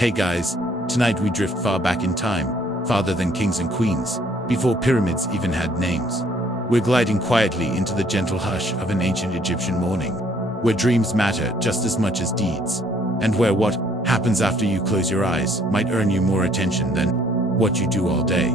Hey guys, tonight we drift far back in time, farther than kings and queens, before pyramids even had names. We're gliding quietly into the gentle hush of an ancient Egyptian morning, where dreams matter just as much as deeds, and where what happens after you close your eyes might earn you more attention than what you do all day.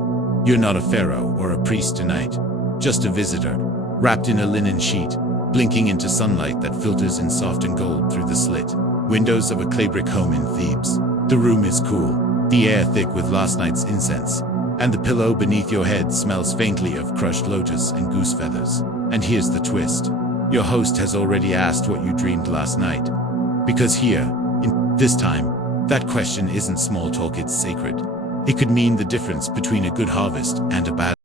You're not a pharaoh or a priest tonight, just a visitor, wrapped in a linen sheet, blinking into sunlight that filters in soft and gold through the slit windows of a clay brick home in Thebes. The room is cool, the air thick with last night's incense, and the pillow beneath your head smells faintly of crushed lotus and goose feathers. And here's the twist. Your host has already asked what you dreamed last night. Because here, in this time, that question isn't small talk, it's sacred. It could mean the difference between a good harvest and a bad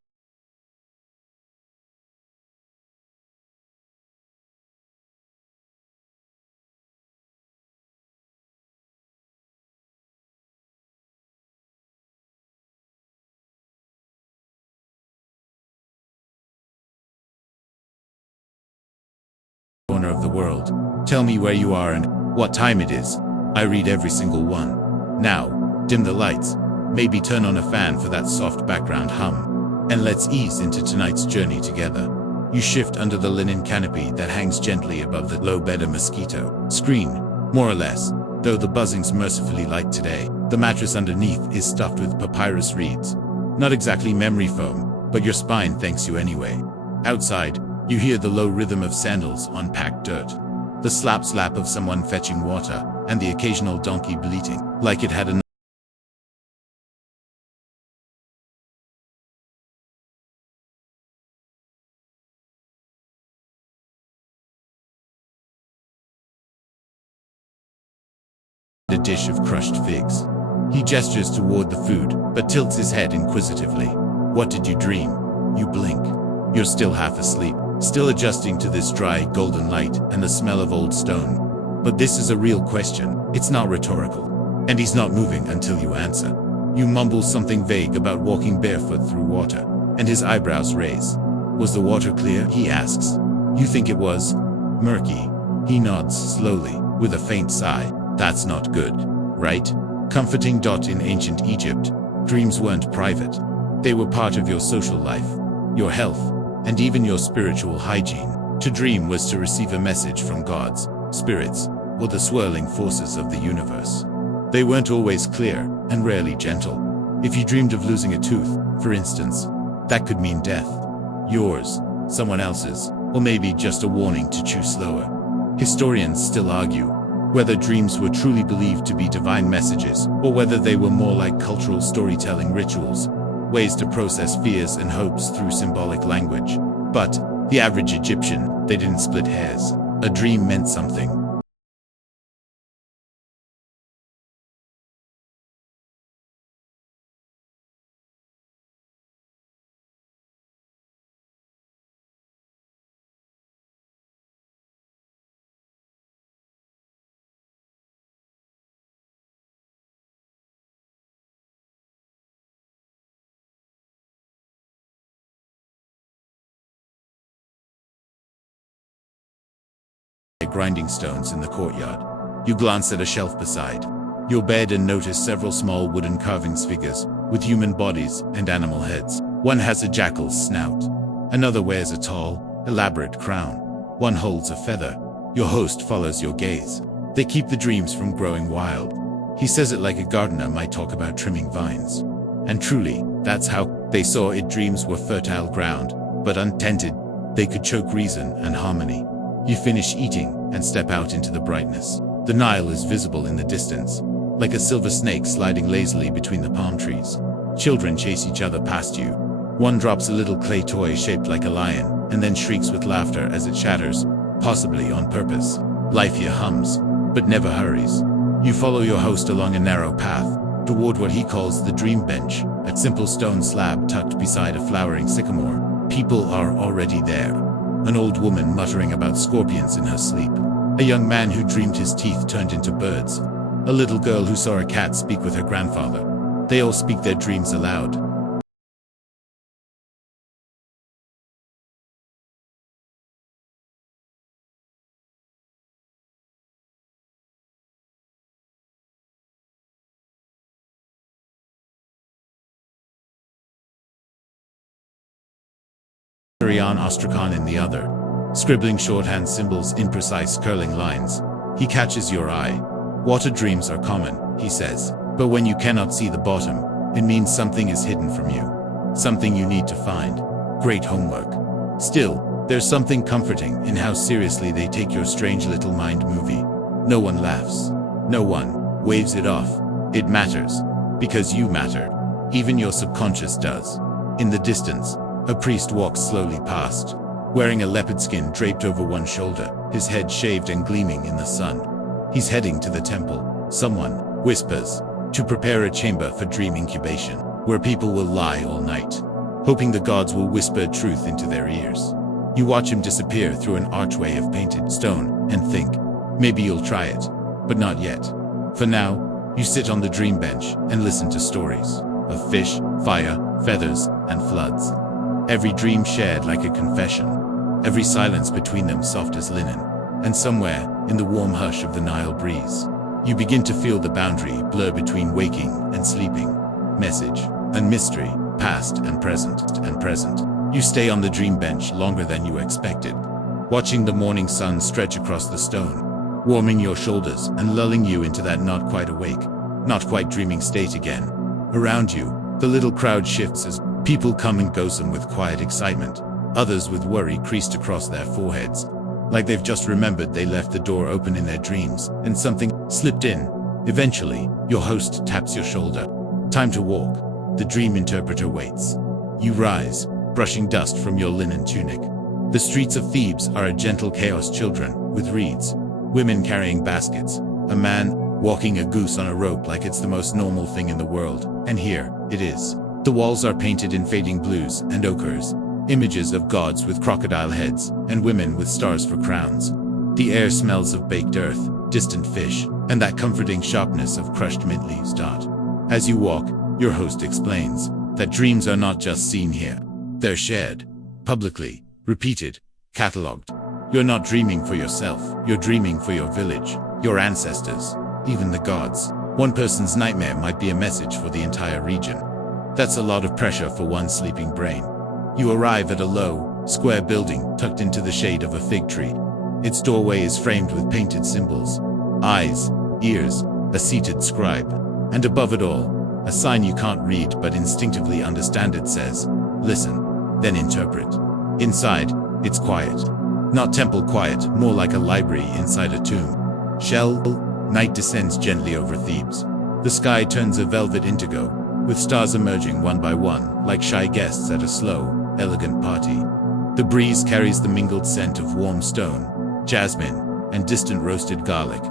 corner of the world. Tell me where you are and what time it is. I read every single one. Now, dim the lights, maybe turn on a fan for that soft background hum, and let's ease into tonight's journey together. You shift under the linen canopy that hangs gently above the low bed, a mosquito screen, more or less, though the buzzing's mercifully light today. The mattress underneath is stuffed with papyrus reeds. Not exactly memory foam, but your spine thanks you anyway. Outside, you hear the low rhythm of sandals on packed dirt, the slap-slap of someone fetching water, and the occasional donkey bleating, like it had a dish of crushed figs. He gestures toward the food, but tilts his head inquisitively. What did you dream? You blink. You're still half asleep, still adjusting to this dry, golden light and the smell of old stone. But this is a real question. It's not rhetorical. And he's not moving until you answer. You mumble something vague about walking barefoot through water, and his eyebrows raise. Was the water clear? He asks. You think it was murky. He nods slowly, with a faint sigh. That's not good, right? Comforting. In ancient Egypt, dreams weren't private. They were part of your social life, your health, and even your spiritual hygiene. To dream was to receive a message from gods, spirits, or the swirling forces of the universe. They weren't always clear, and rarely gentle. If you dreamed of losing a tooth, for instance, that could mean death. Yours, someone else's, or maybe just a warning to chew slower. Historians still argue whether dreams were truly believed to be divine messages, or whether they were more like cultural storytelling rituals, ways to process fears and hopes through symbolic language. But the average Egyptian, they didn't split hairs. A dream meant something. Grinding stones in the courtyard. You glance at a shelf beside your bed and notice several small wooden carvings, figures with human bodies and animal heads. One has a jackal's snout. Another wears a tall, elaborate crown. One holds a feather. Your host follows your gaze. They keep the dreams from growing wild. He says it like a gardener might talk about trimming vines. And truly, that's how they saw it. Dreams were fertile ground, but untended, they could choke reason and harmony. You finish eating and step out into the brightness. The Nile is visible in the distance, like a silver snake sliding lazily between the palm trees. Children chase each other past you. One drops a little clay toy shaped like a lion, and then shrieks with laughter as it shatters, possibly on purpose. Life here hums, but never hurries. You follow your host along a narrow path, toward what he calls the dream bench, a simple stone slab tucked beside a flowering sycamore. People are already there. An old woman muttering about scorpions in her sleep. A young man who dreamed his teeth turned into birds. A little girl who saw a cat speak with her grandfather. They all speak their dreams aloud. Turian Ostrakhan in the other, scribbling shorthand symbols in precise curling lines. He catches your eye. Water dreams are common, he says, but when you cannot see the bottom, it means something is hidden from you. Something you need to find. Great homework. Still, there's something comforting in how seriously they take your strange little mind movie. No one laughs. No one waves it off. It matters. Because you matter. Even your subconscious does. In the distance, a priest walks slowly past, wearing a leopard skin draped over one shoulder, his head shaved and gleaming in the sun. He's heading to the temple. Someone whispers, to prepare a chamber for dream incubation, where people will lie all night, hoping the gods will whisper truth into their ears. You watch him disappear through an archway of painted stone and think, maybe you'll try it, but not yet. For now, you sit on the dream bench and listen to stories of fish, fire, feathers, and floods. Every dream shared like a confession, every silence between them soft as linen, and somewhere, in the warm hush of the Nile breeze, you begin to feel the boundary blur between waking and sleeping, message and mystery, past and present. You stay on the dream bench longer than you expected, watching the morning sun stretch across the stone, warming your shoulders and lulling you into that not quite awake, not quite dreaming state again. Around you, the little crowd shifts as people come and go, some with quiet excitement, others with worry creased across their foreheads, like they've just remembered they left the door open in their dreams and something slipped in. Eventually, your host taps your shoulder. Time to walk. The dream interpreter waits. You rise, brushing dust from your linen tunic. The streets of Thebes are a gentle chaos, children with reeds, women carrying baskets, a man walking a goose on a rope like it's the most normal thing in the world, and here it is. The walls are painted in fading blues and ochres, images of gods with crocodile heads and women with stars for crowns. The air smells of baked earth, distant fish, and that comforting sharpness of crushed mint leaves. As you walk, your host explains that dreams are not just seen here. They're shared, publicly, repeated, catalogued. You're not dreaming for yourself, you're dreaming for your village, your ancestors, even the gods. One person's nightmare might be a message for the entire region. That's a lot of pressure for one sleeping brain. You arrive at a low, square building tucked into the shade of a fig tree. Its doorway is framed with painted symbols, eyes, ears, a seated scribe, and above it all, a sign you can't read but instinctively understand. It says, listen, then interpret. Inside, it's quiet. Not temple quiet, more like a library inside a tomb. Night descends gently over Thebes. The sky turns a velvet indigo, with stars emerging one by one, like shy guests at a slow, elegant party. The breeze carries the mingled scent of warm stone, jasmine, and distant roasted garlic.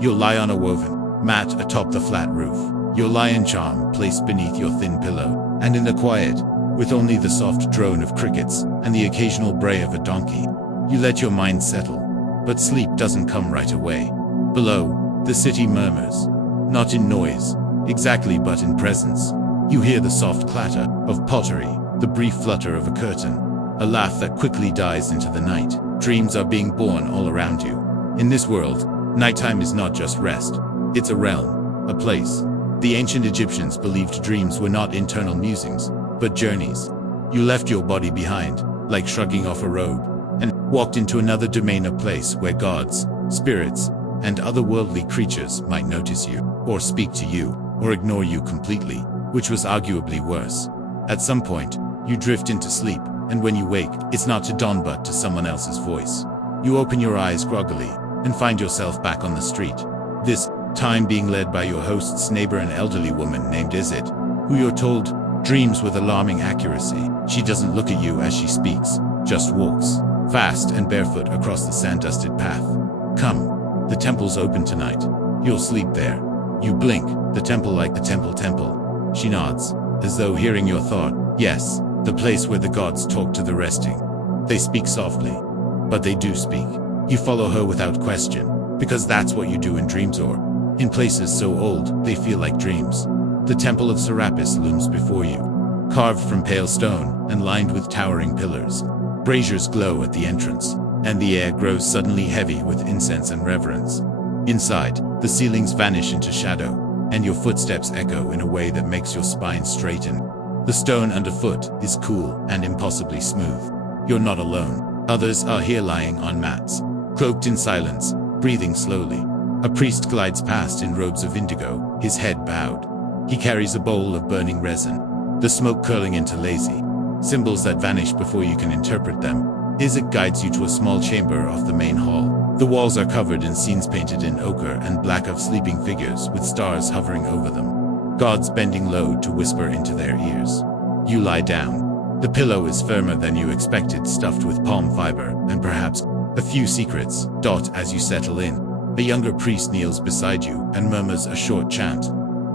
You'll lie on a woven mat atop the flat roof, your lion charm placed beneath your thin pillow, and in the quiet, with only the soft drone of crickets and the occasional bray of a donkey, you let your mind settle. But sleep doesn't come right away. Below, the city murmurs, not in noise, exactly, but in presence. You hear the soft clatter of pottery, the brief flutter of a curtain, a laugh that quickly dies into the night. Dreams are being born all around you. In this world, nighttime is not just rest. It's a realm, a place. The ancient Egyptians believed dreams were not internal musings, but journeys. You left your body behind, like shrugging off a robe, and walked into another domain, a place where gods, spirits, and otherworldly creatures might notice you, or speak to you, or ignore you completely, which was arguably worse. At some point, you drift into sleep, and when you wake, it's not to dawn but to someone else's voice. You open your eyes groggily, and find yourself back on the street. This time being led by your host's neighbor, an elderly woman named Izzet, who you're told dreams with alarming accuracy. She doesn't look at you as she speaks, just walks, fast and barefoot across the sand-dusted path. Come. The temple's open tonight. You'll sleep there. You blink, the temple, like the temple. She nods, as though hearing your thought. Yes, the place where the gods talk to the resting. They speak softly, but they do speak. You follow her without question, because that's what you do in dreams, or in places so old they feel like dreams. The temple of Serapis looms before you, carved from pale stone and lined with towering pillars. Braziers glow at the entrance, and the air grows suddenly heavy with incense and reverence. Inside, the ceilings vanish into shadow, and your footsteps echo in a way that makes your spine straighten. The stone underfoot is cool and impossibly smooth, You're not alone. Others are here lying on mats, cloaked in silence, breathing slowly. A priest glides past in robes of indigo, his head bowed. He carries a bowl of burning resin, the smoke curling into lazy symbols that vanish before you can interpret them. Isaac guides you to a small chamber off the main hall. The walls are covered in scenes painted in ochre and black of sleeping figures with stars hovering over them, gods bending low to whisper into their ears. You lie down. The pillow is firmer than you expected, stuffed with palm fiber and perhaps a few secrets. As you settle in, a younger priest kneels beside you and murmurs a short chant,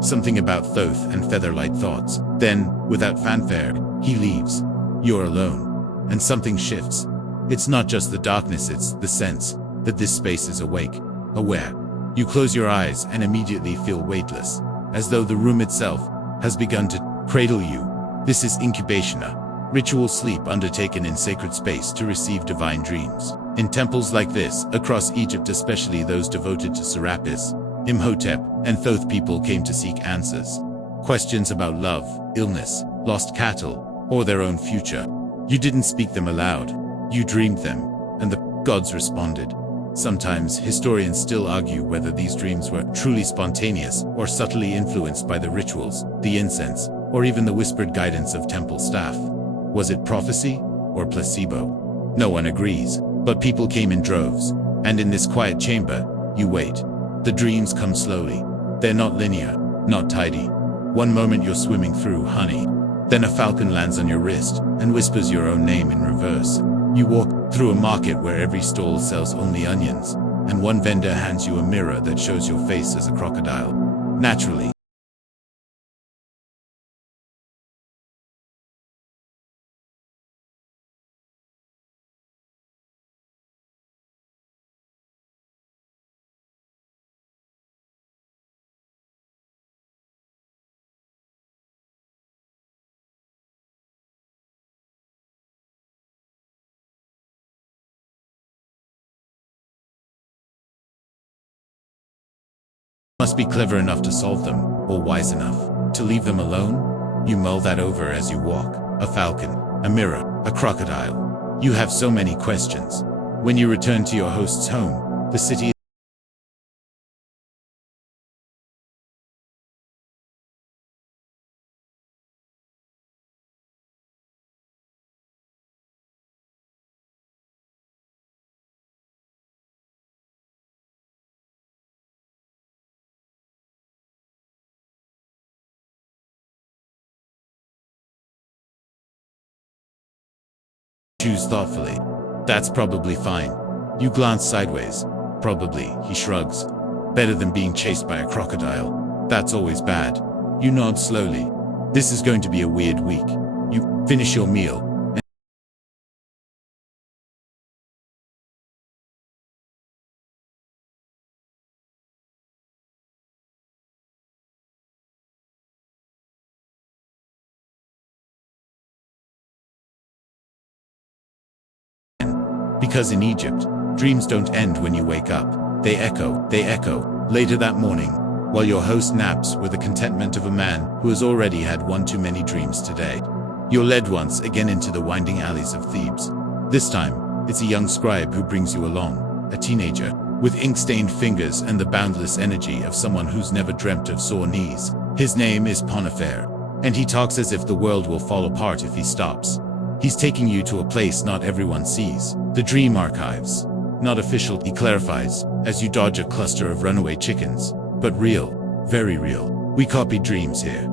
something about Thoth and featherlight thoughts. Then, without fanfare, he leaves. You're alone, and something shifts. It's not just the darkness, it's the sense that this space is awake, aware. You close your eyes and immediately feel weightless, as though the room itself has begun to cradle you. This is incubation, a ritual sleep undertaken in sacred space to receive divine dreams. In temples like this, across Egypt, especially those devoted to Serapis, Imhotep, and Thoth, people came to seek answers. Questions about love, illness, lost cattle, or their own future. You didn't speak them aloud. You dreamed them, and the gods responded. Sometimes historians still argue whether these dreams were truly spontaneous or subtly influenced by the rituals, the incense, or even the whispered guidance of temple staff. Was it prophecy or placebo? No one agrees, but people came in droves, and in this quiet chamber, you wait. The dreams come slowly. They're not linear, not tidy. One moment you're swimming through honey, then a falcon lands on your wrist and whispers your own name in reverse. You walk through a market where every stall sells only onions, and one vendor hands you a mirror that shows your face as a crocodile. Naturally, must be clever enough to solve them, or wise enough to leave them alone. You mull that over as you walk. A falcon, a mirror, a crocodile. You have so many questions. When you return to your host's home, the city choose thoughtfully. That's probably fine. You glance sideways. Probably, he shrugs. Better than being chased by a crocodile. That's always bad. You nod slowly. This is going to be a weird week. You finish your meal. Because in Egypt, dreams don't end when you wake up. They echo. Later that morning, while your host naps with the contentment of a man who has already had one too many dreams today, you're led once again into the winding alleys of Thebes. This time, it's a young scribe who brings you along, a teenager, with ink-stained fingers and the boundless energy of someone who's never dreamt of sore knees. His name is Potiphar, and he talks as if the world will fall apart if he stops. He's taking you to a place not everyone sees, the Dream Archives. Not official, he clarifies, as you dodge a cluster of runaway chickens, but real, very real. We copy dreams here.